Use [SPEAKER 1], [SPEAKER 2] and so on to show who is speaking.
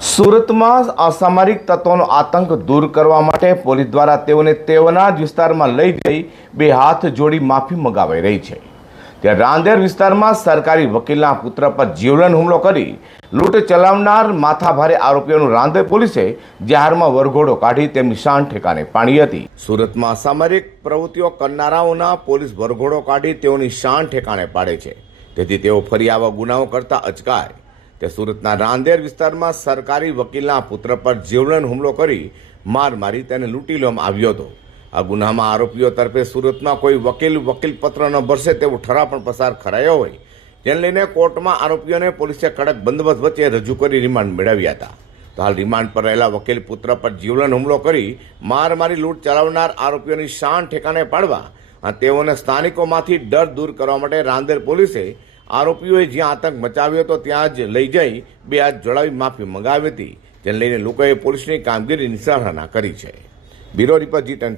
[SPEAKER 1] સુરતમાં અસામરિક તત્વોનો આતંક દૂર કરવા માટે પોલીસ દ્વારા તેઓને તેઓના જ વિસ્તારમાં લઈ જઈ બે હાથ જોડી માફી મંગાવાઈ રહી છે. ત્યાં રાંદેર વિસ્તારમાં સરકારી વકીલના પુત્ર પર જીવલેણ હુમલો કરી લૂંટ ચલાવનાર માથાભારે આરોપીઓનું રાંદેર પોલીસે જાહેરમાં વરઘોડો કાઢી તેમની શાન ઠેકાને પાણી હતી. સુરતમાં અસામરિક પ્રવૃત્તિઓ કરનારાઓના પોલીસ વરઘોડો કાઢી તેઓની શાન ઠેકાણે પાડે છે. તેથી તેઓ ફરી આવા ગુનાઓ કરતા અચકાય. તે સુરતના રાંદેર વિસ્તારમાં સરકારી વકીલના પુત્ર પર જીવલેણ હુમલો કરી માર મારી તેને લૂંટી લેવામાં આવ્યો હતો. આ ગુનામાં આરોપીઓ તરફે સુરતમાં કોઈ વકીલ વકીલ પત્ર ન ભરશે તેવો ઠરાવ પણ પસાર કરાયો હોય. જેને લઈને કોર્ટમાં આરોપીઓને પોલીસે કડક બંદોબસ્ત વચ્ચે રજૂ કરી રિમાન્ડ મેળવ્યા હતા. તો હાલ રિમાન્ડ પર રહેલા વકીલ પુત્ર પર જીવલેણ હુમલો કરી માર મારી લૂંટ ચલાવનાર આરોપીઓની શાન ઠેકાણે પાડવા અને તેઓને સ્થાનિકોમાંથી ડર દૂર કરવા માટે રાંદેર પોલીસે આરોપીઓએ જ્યાં આતંક મચાવ્યો હતો ત્યાં જ લઈ જઈ બે હાથ જોડાવી માફી મંગાવી હતી. જેને લઈને લોકોએ પોલીસની કામગીરીની સરાહના કરી છે. બ્યુરો રિપોર્ટ જી ટેન